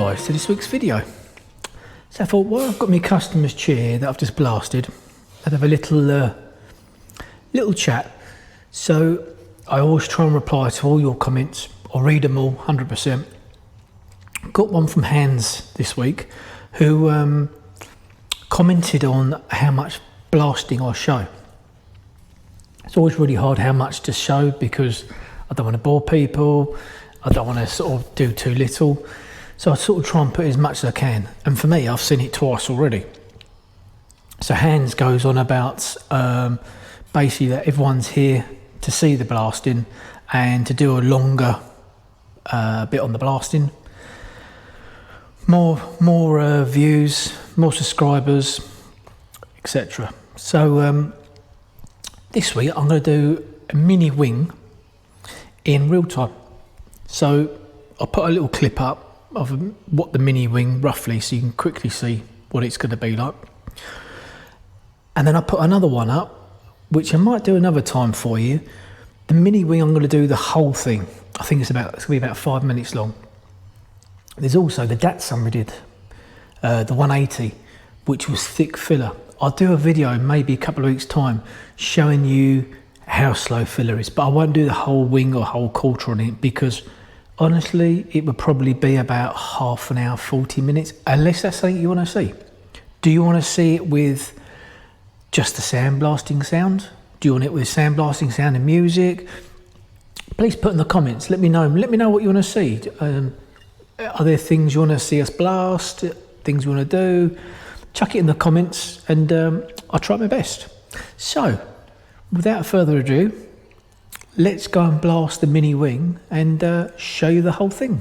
guys to this week's video. So I thought, well, I've got my customer's chair that I've just blasted. I'd have a little chat. So I always try and reply to all your comments. I'll read them all 100%. Got one from Hans this week who commented on how much blasting I show. It's always really hard how much to show because I don't want to bore people. I don't want to sort of do too little. So I sort of try and put as much as I can. And for me, I've seen it twice already. So Hans goes on about basically that everyone's here to see the blasting and to do a longer bit on the blasting. More views, more subscribers, etc. So this week I'm going to do a mini wing in real time. So I'll put a little clip up of what the mini wing roughly, so you can quickly see what it's going to be like. And then I put another one up, which I might do another time for you. The mini wing, I'm going to do the whole thing. I think it's going to be about 5 minutes long. There's also the Datsun we did, the 180, which was thick filler. I'll do a video maybe a couple of weeks time showing you how slow filler is, but I won't do the whole wing or whole quarter on it because honestly, it would probably be about half an hour, 40 minutes, unless that's something you want to see. Do you want to see it with just the sandblasting sound? Do you want it with sandblasting sound and music? Please put in the comments. Let me know what you want to see. Are there things you want to see us blast? Things you want to do? Chuck it in the comments and I'll try my best. So, without further ado, let's go and blast the mini wing and show you the whole thing.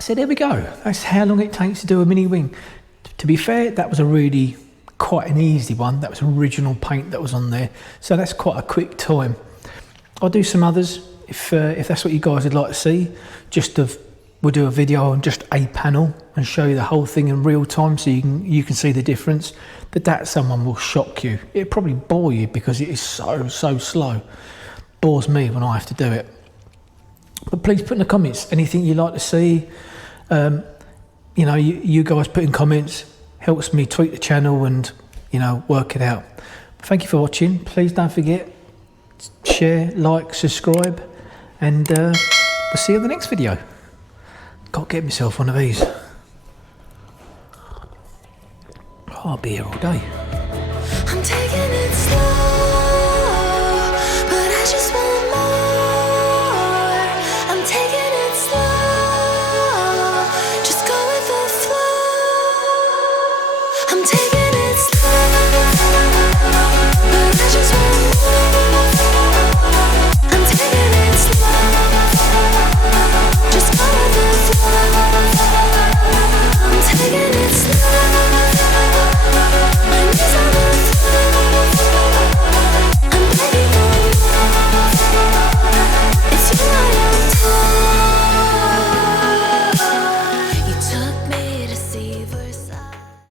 So there we go. That's how long it takes to do a mini wing. To be fair, that was a really quite an easy one. That was original paint that was on there. So that's quite a quick time. I'll do some others if that's what you guys would like to see. We'll do a video on just a panel and show you the whole thing in real time so you can see the difference. But that someone will shock you. It'll probably bore you because it is so slow. Bores me when I have to do it. But please put in the comments anything you'd like to see. You know, you guys put in comments helps me tweak the channel and, you know, work it out. Thank you for watching. Please don't forget, share, like, subscribe, and we'll see you in the next video. Got to get myself one of these. I'll be here all day.